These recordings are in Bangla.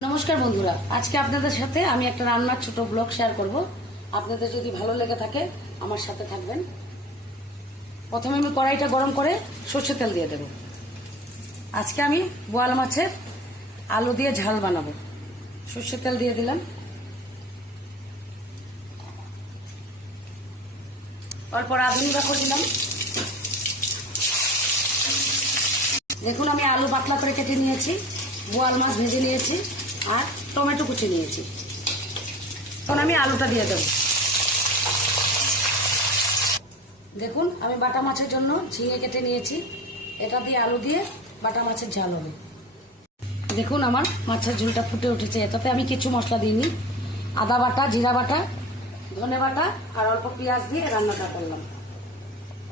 নমস্কার বন্ধুরা, আজকে আপনাদের সাথে আমি একটা রান্নার ছোট ব্লগ শেয়ার করব। আপনাদের যদি ভালো লেগে থাকে আমার সাথে থাকবেন। প্রথমে আমি কড়াইটা গরম করে সরষের তেল দিয়ে দেব। আজকে আমি বোয়াল মাছের আলু দিয়ে ঝাল বানাবো। সরষের তেল দিয়ে দিলাম, অল্প রাঁধুনি বাকর দিলাম। দেখুন আমি আলু পাতলা করে কেটে নিয়েছি, বোয়াল মাছ ভেজে নিয়েছি আর টমেটো কুচি নিয়েছি। এখন আমি আলুটা দিয়ে দেব। দেখুন আমি বাটা মাছের জন্য ঝিঙে কেটে নিয়েছি, এটা দিয়ে আলু দিয়ে বাটা মাছের ঝাল হবে। দেখুন আমার মাছের ঝোলটা ফুটে উঠেছে। এটাতে আমি কিছু মশলা দিইনি, আদা বাটা, জিরা বাটা, ধনে বাটা আর অল্প পেঁয়াজ দিয়ে রান্নাটা করলাম।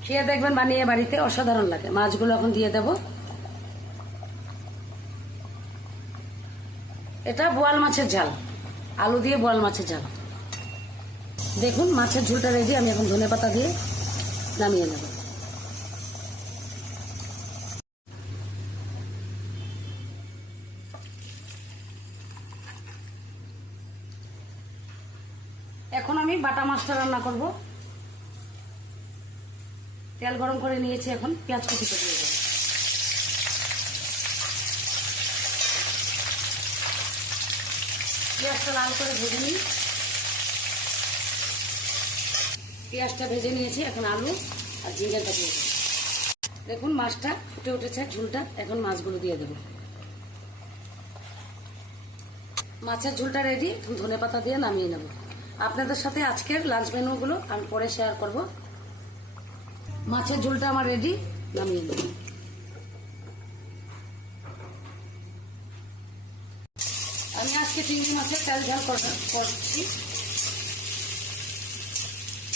খেয়ে দেখবেন বানিয়ে বাড়িতে, অসাধারণ লাগে। মাছগুলো এখন দিয়ে দেব। এটা বোয়াল মাছের ঝাল, আলু দিয়ে বোয়াল মাছের ঝাল। দেখুন মাছের ঝোলটা রেডি। আমি এখন ধনেপাতা দিয়ে নামিয়ে নেব। এখন আমি বাটা মাছটা রান্না করব। তেল গরম করে নিয়েছি, এখন পেঁয়াজ কুচিটা দিয়ে দেব। পেঁয়াজটা লাল করে ভেজে নিই। পেঁয়াজটা ভেজে নিয়েছি, এখন আলু আর ঝিঙ্গাটা দিয়ে দেবো। দেখুন মাছটা ফুটে উঠেছে ঝোলটা, এখন মাছগুলো দিয়ে দেব। মাছের ঝোলটা রেডি, ধনেপাতা দিয়ে নামিয়ে নেব। আপনাদের সাথে আজকের লাঞ্চ মেনুগুলো আমি পরে শেয়ার করব। মাছের ঝোলটা আমার রেডি, নামিয়ে নেব। আমি আজকে চিংড়ি মাছের তেল ঝাল করছি।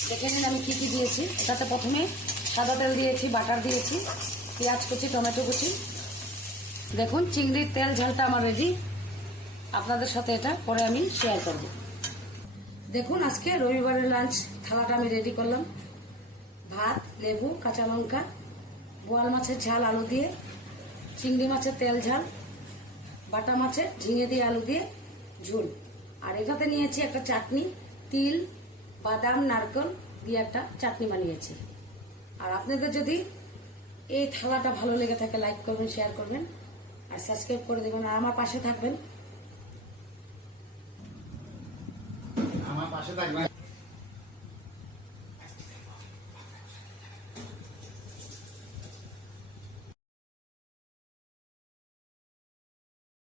দেখে নিন আমি কি কি দিয়েছি। এটাতে প্রথমে সাদা তেল দিয়েছি, বাটার দিয়েছি, পেঁয়াজ কুচি, টমেটো কুচি। দেখুন চিংড়ির তেল ঝালটা আমার রেডি। আপনাদের সাথে এটা পরে আমি শেয়ার করব। দেখুন আজকে রবিবারের লাঞ্চ থালাটা আমি রেডি করলাম। ভাত, লেবু, কাঁচা লঙ্কা, বোয়াল মাছের ঝাল আলু দিয়ে, চিংড়ি মাছের তেল ঝাল, বাটা মাছের ঝিঙে দিয়ে আলু দিয়ে ঝোল। আর এটাতে নিয়েছি একটা চাটনি, তিল, বাদাম, নারকেল দিয়ে একটা চাটনি বানিয়েছি। আর আপনাদের যদি এই থালাটা ভালো লেগে থাকে লাইক করবেন, শেয়ার করবেন আর সাবস্ক্রাইব করে দেবেন। আর আমার পাশে থাকবেন।